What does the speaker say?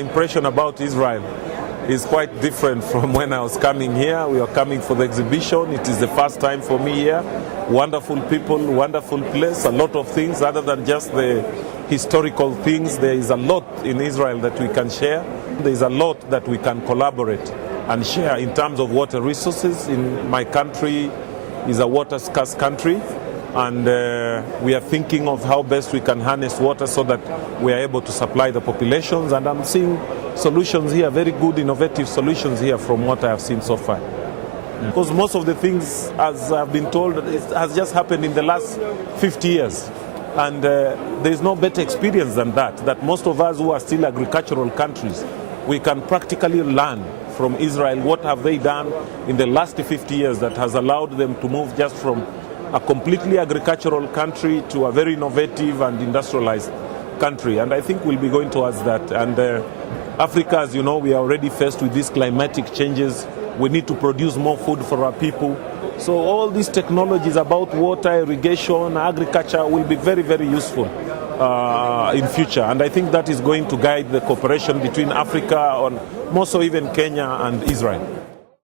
my impression about Israel is quite different from when I was coming here. We are coming for the exhibition. It is the first time for me here. Wonderful people, wonderful place, a lot of things other than just the historical things. There is a lot in Israel that we can share. There is a lot that we can collaborate and share in terms of water resources. In my country is a water scarce country, and we are thinking of how best we can harness water so that we are able to supply the populations. And I'm seeing solutions here, very good innovative solutions here from what I have seen so far. Because most of the things, as I've been told, it has just happened in the last 50 years. And there is no better experience than that most of us who are still agricultural countries, we can practically learn from Israel what have they done in the last 50 years that has allowed them to move just from a completely agricultural country to a very innovative and industrialized country. And I think we'll be going towards that. And Africa, as you know, we are already faced with these climatic changes. We need to produce more food for our people. So all these technologies about water, irrigation, agriculture will be very, very useful in future. And I think that is going to guide the cooperation between Africa, and more so even Kenya and Israel.